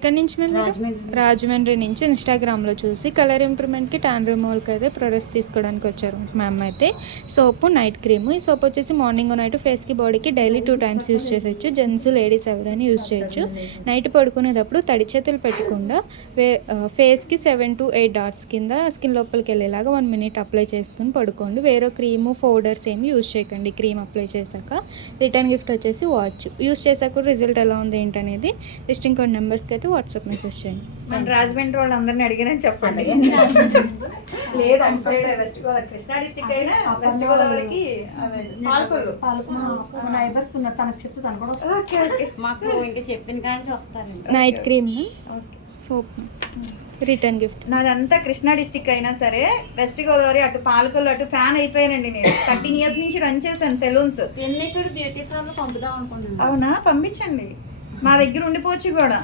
ఎక్కడి నుంచి మేము? రాజమండ్రి. నుంచి. ఇన్స్టాగ్రామ్లో చూసి కలర్ ఇంప్రూవ్మెంట్కి ట్యాన్ రిమూవల్కి అయితే ప్రొడక్ట్స్ తీసుకోవడానికి వచ్చారు మ్యామ్ అయితే. Soap night cream. ఈ సోప్ వచ్చేసి మార్నింగ్ నైట్ ఫేస్కి బాడీకి డైలీ టూ టైమ్స్ యూస్ చేసేయచ్చు. జెంట్స్ లేడీస్ ఎవరైనా యూస్ చేయొచ్చు. నైట్ పడుకునేటప్పుడు తడి చేతులు పెట్టకుండా వే ఫేస్కి సెవెన్ టు ఎయిట్ డాట్స్ కింద స్కిన్ లోపలికి వెళ్ళేలాగా వన్ మినిట్ అప్లై చేసుకుని పడుకోండి. వేరే క్రీము పౌడర్స్ ఏమి యూస్ చేయకండి. క్రీమ్ అప్లై చేశాక రిటర్న్ గిఫ్ట్ వచ్చేసి వాచ్. యూస్ చేశాక రిజల్ట్ ఎలా ఉంది ఏంటనేది లిస్టింగ్ కొన్ని నెంబర్స్కి అయితే వాట్సాప్ మెసేజ్ చేయండి. మన రాజమండ్రి వాళ్ళందరినీ అడిగానని చెప్పండి. లేదు అటు side west Godavari Krishna district అయినా వెస్ట్ గోదావరికి అదే, పాలకొల్లు. నైబర్స్ ఉన్నారు తనకు చెప్తే తను కూడా వస్తుంది. Okay okay. మాకు ఇంకా చెప్పిన కానీ వస్తారండి. Night cream soap return gift నాదంతా Krishna district అయినా సరే వెస్ట్ గోదావరి అటు పాలకొల్లు అటు ఫ్యాన్ అయిపోయానండి నేను. థర్టీన్ ఇయర్స్ నుంచి రన్ చేశాను సెలూన్స్ ఎన్ని ఇక్కడ బ్యూటీ పార్లర్ పంపుదాం అనుకున్నాను. అవునా? పంపించండి. మా దగ్గర ఉండిపోవచ్చు కూడా.